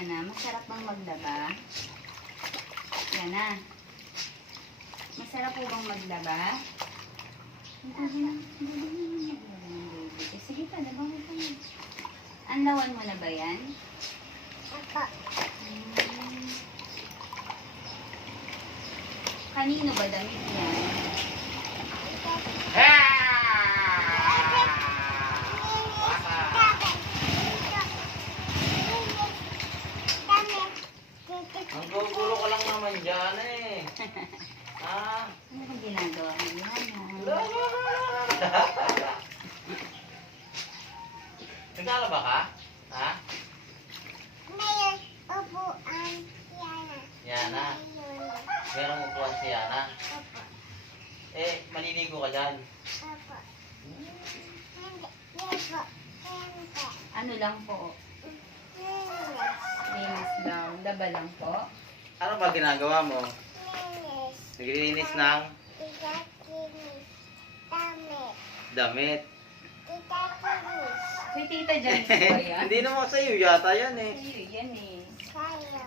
Yana, masarap bang maglaba? Yana, masarap po bang maglaba? Sige pa, labang mo pa. Anlawan mo na ba yan? Opo. Kanino ba damit yan? Ang gugulo ko lang naman dyan eh. Ah. Ano bang ginagawa mo yan? Naglalaba ka? Ha? May upuan Yana. Yana. Ayun. Merong upuan si Yana. Opo. Eh, maliligo ka dyan. Opo. Hindi. Hindi po. Hindi. Ano lang po? Linis. Linis lang. Laba lang po? Ano ba ginagawa mo? Linis. Naglilinis ng Tita-kinis. Damit. damit. Tita-kinis. May tita dyan po yan. Hindi naman sa'yo yata yan eh. Sa'yo yan eh. Sayo.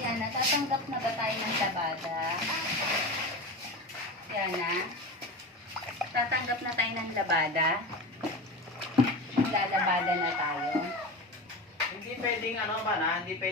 Yana, tatanggap na ba tayo ng labada? Yana, tatanggap na tayo ng labada? Lalabada na tayo? Hindi pwedeng ano ba na? Hindi pwedeng